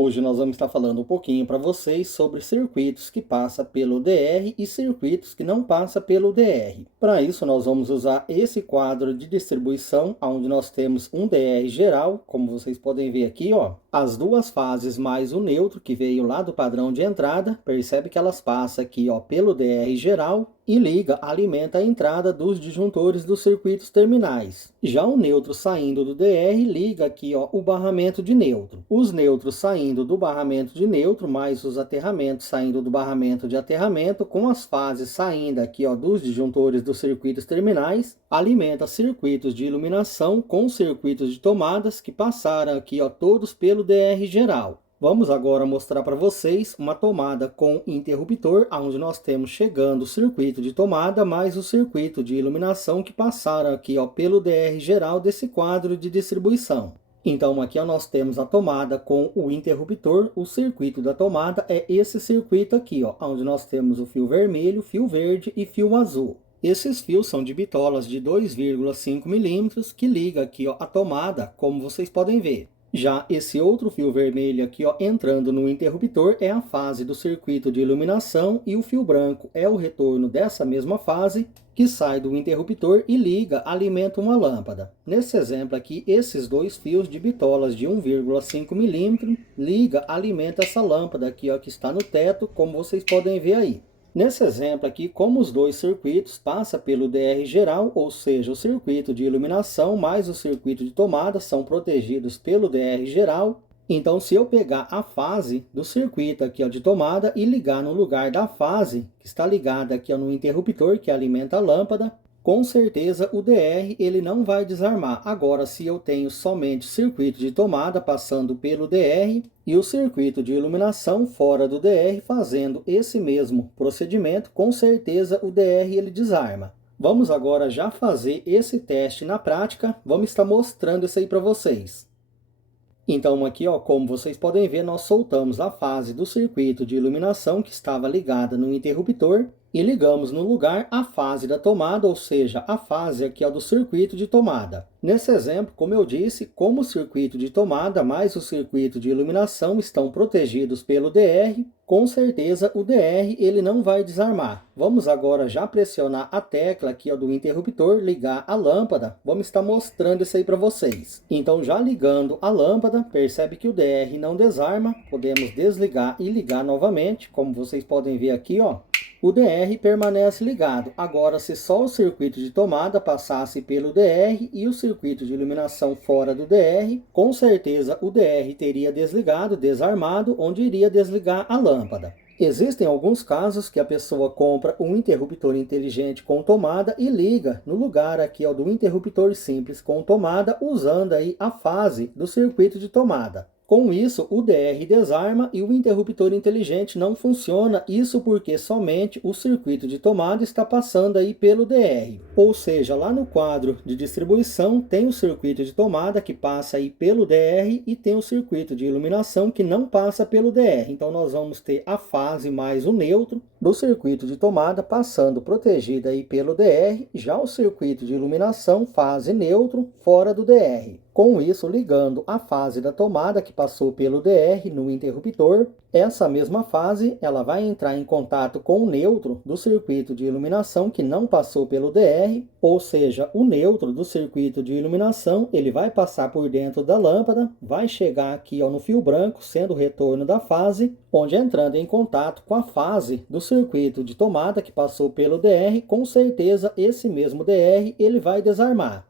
Hoje nós vamos estar falando um pouquinho para vocês sobre circuitos que passam pelo DR e circuitos que não passam pelo DR. Para isso nós vamos usar esse quadro de distribuição, onde nós temos um DR geral, como vocês podem ver aqui, ó. As duas fases mais o neutro que veio lá do padrão de entrada, percebe que elas passam aqui, ó, pelo DR geral e liga, alimenta a entrada dos disjuntores dos circuitos terminais. Já o neutro saindo do DR liga aqui, ó, o barramento de neutro. Os neutros saindo do barramento de neutro, mais os aterramentos saindo do barramento de aterramento, com as fases saindo aqui, ó, dos disjuntores dos circuitos terminais, alimenta circuitos de iluminação com circuitos de tomadas que passaram aqui, ó, todos pelo DR geral. Vamos agora mostrar para vocês uma tomada com interruptor, onde nós temos chegando o circuito de tomada mais o circuito de iluminação que passaram aqui, ó, pelo DR geral desse quadro de distribuição. Então aqui, ó, nós temos a tomada com o interruptor. O circuito da tomada é esse circuito aqui, ó, onde nós temos o fio vermelho, fio verde e fio azul. Esses fios são de bitolas de 2,5 milímetros que liga aqui, ó, a tomada, como vocês podem ver. Já esse outro fio vermelho aqui, ó, entrando no interruptor, é a fase do circuito de iluminação, e o fio branco é o retorno dessa mesma fase que sai do interruptor e liga, alimenta uma lâmpada. Nesse exemplo aqui, esses dois fios de bitolas de 1,5 milímetro liga, alimenta essa lâmpada aqui, ó, que está no teto, como vocês podem ver aí. Nesse exemplo aqui, como os dois circuitos passam pelo DR geral, ou seja, o circuito de iluminação mais o circuito de tomada são protegidos pelo DR geral, então se eu pegar a fase do circuito aqui, ó, de tomada e ligar no lugar da fase que está ligada aqui, ó, no interruptor que alimenta a lâmpada, com certeza o DR ele não vai desarmar. Agora, se eu tenho somente circuito de tomada passando pelo DR e o circuito de iluminação fora do DR fazendo esse mesmo procedimento, com certeza o DR ele desarma. Vamos agora já fazer esse teste na prática. Vamos estar mostrando isso aí para vocês. Então aqui, ó, como vocês podem ver, nós soltamos a fase do circuito de iluminação que estava ligada no interruptor e ligamos no lugar a fase da tomada, ou seja, a fase aqui, ó, do circuito de tomada. Nesse exemplo, como eu disse, como o circuito de tomada mais o circuito de iluminação estão protegidos pelo DR, com certeza o DR ele não vai desarmar. Vamos agora já pressionar a tecla aqui, ó, do interruptor, ligar a lâmpada. Vamos estar mostrando isso aí para vocês. Então, já ligando a lâmpada, percebe que o DR não desarma. Podemos desligar e ligar novamente, como vocês podem ver aqui, ó. O DR permanece ligado. Agora, se só o circuito de tomada passasse pelo DR e o circuito de iluminação fora do DR, com certeza o DR teria desligado, desarmado, onde iria desligar a lâmpada. Existem alguns casos que a pessoa compra um interruptor inteligente com tomada e liga no lugar aqui, ó, do interruptor simples com tomada, usando aí a fase do circuito de tomada. Com isso, o DR desarma e o interruptor inteligente não funciona, isso porque somente o circuito de tomada está passando aí pelo DR. Ou seja, lá no quadro de distribuição tem o circuito de tomada que passa aí pelo DR e tem o circuito de iluminação que não passa pelo DR. Então nós vamos ter a fase mais o neutro do circuito de tomada passando protegida aí pelo DR, já o circuito de iluminação fase neutro fora do DR. Com isso, ligando a fase da tomada que passou pelo DR no interruptor, essa mesma fase ela vai entrar em contato com o neutro do circuito de iluminação que não passou pelo DR, ou seja, o neutro do circuito de iluminação ele vai passar por dentro da lâmpada, vai chegar aqui, ó, no fio branco, sendo o retorno da fase, onde entrando em contato com a fase do circuito de tomada que passou pelo DR, com certeza esse mesmo DR ele vai desarmar.